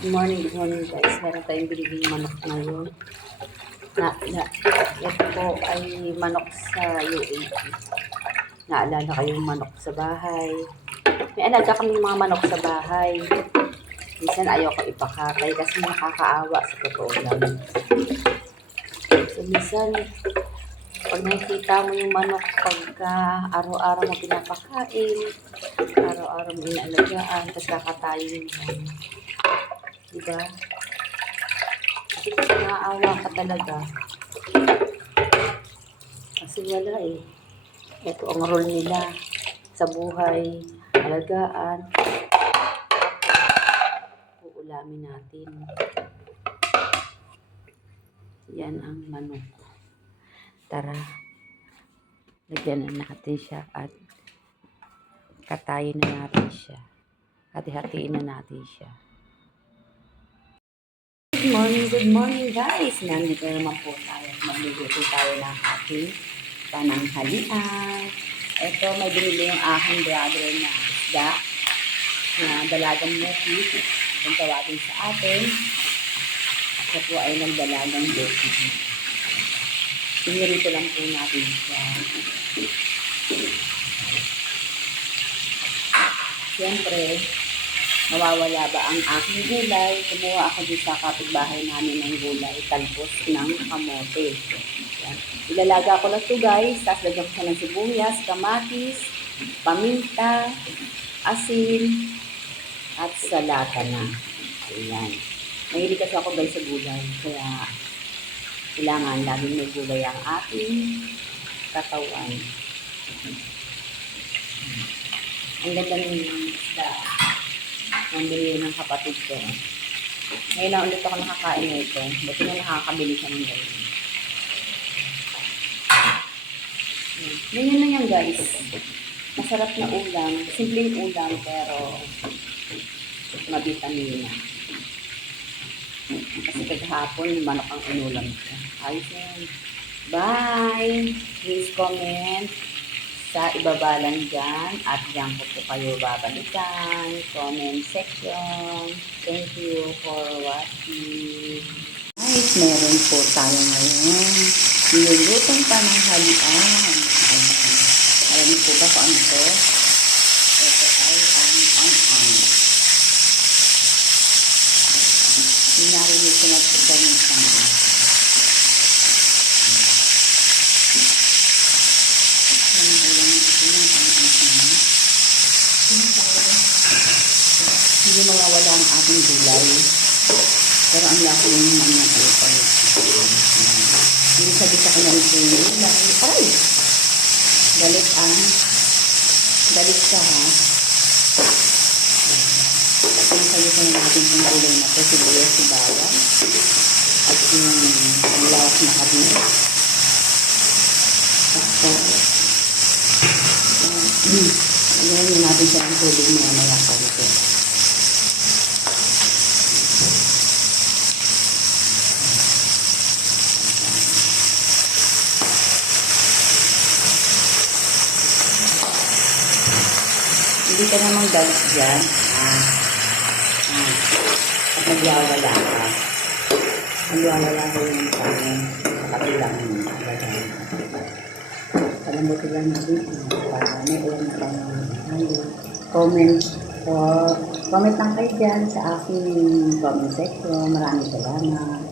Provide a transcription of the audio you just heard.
Good morning guys. Meron tayong biniging manok ngayon. Ito po ay manok sa UAE. Naalala kayong manok sa bahay. May alaga kami mga manok sa bahay. Minsan ayaw ko ipakatay kasi nakakaawa sa totoo lang. So minsan, pag nakikita mo yung manok pagka araw-araw mo pinapakain, araw-araw mo inaalagaan, tapos kakatayin mo. Diba? Naaawa ka talaga. Kasi wala eh. Ito ang role nila sa buhay, alagaan. Uulamin natin. Yan ang manok. Tara. Lagyan na natin siya at katayin na natin siya. Hati-hatiin na natin siya. Good morning guys! Nandito naman po tayo. Magluluto tayo ng ating pananghalian. Ito, may binili yung aking brother na isda na dalagang muki. Kung tawagin sa atin. Ito po ay nagdalagang muki. Pinirito lang po natin siya. Siyempre, mawawala ba ang aking gulay? Kumuha ako dito sa kapitbahay namin ng gulay, talbos ng kamote. Yan. Ilalaga ko lang ito guys, tapos lagyan ko siya ng sibuyas, kamatis, paminta, asin, at salata na. Ayan. Mahilig kasi ako guys sa gulay, kaya kailangan laging may gulay ang aking katawan. Ang ganda ng isda. Nandili ng kapatid ko. Ngayon na ulit ako nakakain nito. Buti na nakakabili siya ng guys. Ganyan na yan guys. Masarap na ulam. Simpleng ulam pero mabitamina. Kasi kahapon manok ang inulam ko. Ayos na yan. Bye! Please comment sa ibaba lang dyan at dyan ko po kayo babalikan. Comment section. Thank you for watching. Guys, meron po tayo ngayon. Nilulutong pananghalian. Alam niyo po ba kung ano ito? Ito ay ang. Narinig ko na po sa mga pangahas. Hindi mawawala ang ating gulay. Pero ang laki ng mga gulay. Hindi sabi sa kanya ng gulay. Ay! Galit ka ha. Ang sabi sa natin ng gulay na ito. Sibuyas, si bawang. At yung lawak na kabin. Ayan natin siya ang tubig na mayaka dito. Hindi ka namang galit dyan. At nagyawala ka. Nagyawala ko yung pangin. Kabilang yung agad. Palamutin lang natin para may ulam na tayo. Comment lang kayo dyan sa aking comment section. Maraming salamat.